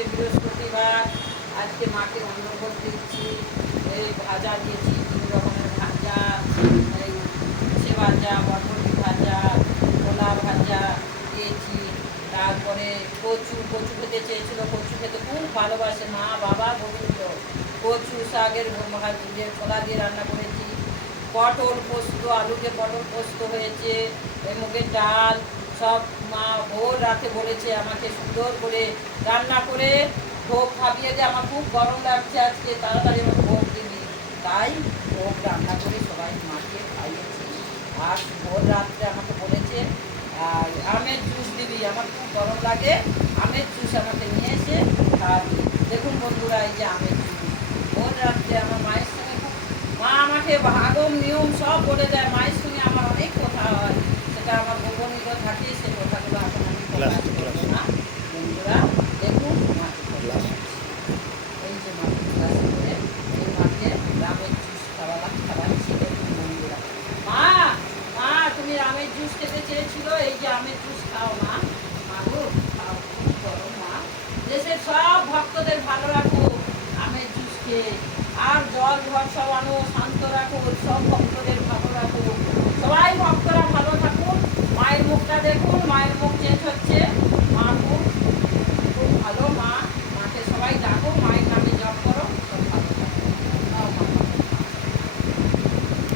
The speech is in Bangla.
আজকে বৃহস্পতিবার, আজকে মাকে অন্নভোগ দিচ্ছি, এই ভাজা দিয়েছি, তিন রকমের ভাজা, এই সে ভাজা, বরবটি ভাজা কলা ভাজা দিয়েছি। তারপরে কচু কচু খেতে চেয়েছিল, কচু খেতে খুব ভালোবাসে মা, বাবা গোবিন্দ কচু, শাকের দিয়ে কলা দিয়ে রান্না করেছি। পটল পোস্ত আলু দিয়ে পটল পোস্ত হয়েছে মুগের ডাল সব মা ভোর রাতে বলেছে আমাকে সুন্দর করে রান্না করে ভোগ খাবিয়ে দিয়ে আমার খুব গরম লাগছে আজকে, তাড়াতাড়ি আমার ভোগ দিবি। তাই ভোগ রান্না করে সবাই মাকে খাইয়েছি। আর ভোর রাত্রে আমাকে বলেছে, আর আমের জুস দিবি, আমার খুব গরম লাগে, আমের জুস আমাকে নিয়ে এসে খাওয়াবি দেখুন বন্ধুরা, এই যে আমের জুস। ভোর রাত্রে আমার মায়ের সঙ্গে মা আমাকে আগম নিয়ম সব বলে দেয় মায়ের সঙ্গে আমার অনেক কথা হয় সেটা আমার গোপনীয় থাকে সে কথাগুলো এখন আমি প্রকাশ করব না বন্ধুরা দেখুন মাকে Glass. এই যে মাকে গ্লাস করে এই মাকে রামের জুস খাওয়ালাম খাওয়াচ্ছি দেখুন বন্ধুরা মা মা তুমি আমের জুস খেতে চেয়েছিল, এই যে আমের জুস খাও মা। মাগো খুব গরম মা। দেশের সব ভক্তদের ভালো রাখো, আমের জুস খেয়ে। আর জল ঘর সব আনো, শান্ত রাখো, সব ভক্তদের ভালো রাখো।